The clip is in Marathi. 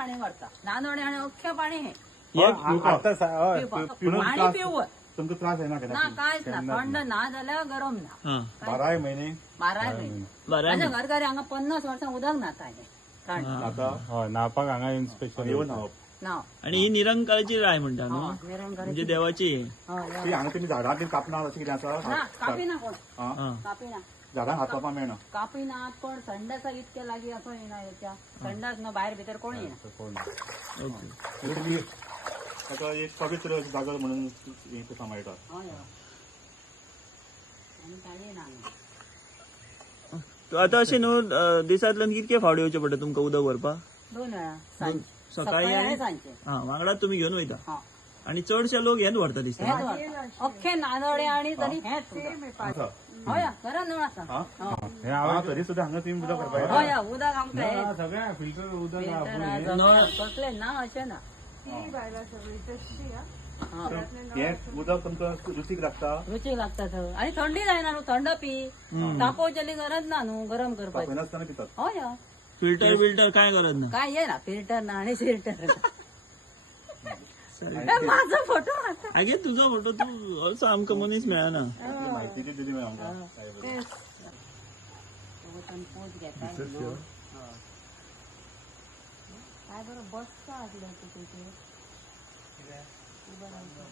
पाणी वाढता. नानवडे आणि अख्खे पाणी हे. हय, आ- आता सा- हय, पिवपा. पि- पिवून पाणी त्रास- पिवळ तुमका त्रास आहे ना ना केन्ना? कांयच ना थंड ना जाल्यार गरम ना. हा. बाराय महिने? बाराय महिने. बरं माझ्या घर घरी हांगा पन्नास वर्सां उदक नाता हे. थंड आता हय न्हावपाक हांगा इन्स्पेक्शन येऊन न्हावप नाव. आणि ही निरंकाळची राय म्हणता न्हू हय, निरंकारी. म्हणजे देवाची. ती हय. हांगा तुम्ही झाडां बी कापना अशें कितें ना आसा कापी ना कोण? हा? हा. कापी ना. झाडां हात पावपाक मेळना कापी नात पण संडासा इतके लागीं असं येना याच्या संडास न भायर भितर कोण येना ओके. म्हणजे तुम्ही ताका एक पवित्र जागो म्हणून हे तो सांबाळटा हय हय. आनी काय आता अशें न्हू दिसांतल्यान कितके फावड येवचे पडटा तुमकां उदक व्हरपा? दोन वेळा. सांज सकाळी आणि हा वांगडात तुम्ही घेऊन वयता हा. आणि चडशे लोक हेच व्हरता दिसता. अख्खे नानवडे आणि तरी हेच उदक. आसा हय घरा नळ आसा हा? हय. हे हा, तरी सुद्धा हांगा तुम्ही उदक करपाक. हय उदक आमकां हेच. सगळ्या फिल्टर उदक हा, नळ-. कसले ना अशें ना. हा. हे. उदक तुमकां रुचीक लागता. रुची लागता सगळं. आणि थंडी जायना न्हू थंड पी. तापोवच्याली गरज ना न्हू गरम करपाची. पितात. हय हय फिल्टर बिल्टर काय करत ना काय ये ना फिल्टर ना आणि फिल्टर माझा फोटो आता. आगे तुझो फोटो तू ऑल्सो आमकां मनीस मेळना. माहितीची दिली मॅम आमकां काय बरं. पोट घेता हय. काय बरं बसता आसलो तू तिथे. उभं राहतो.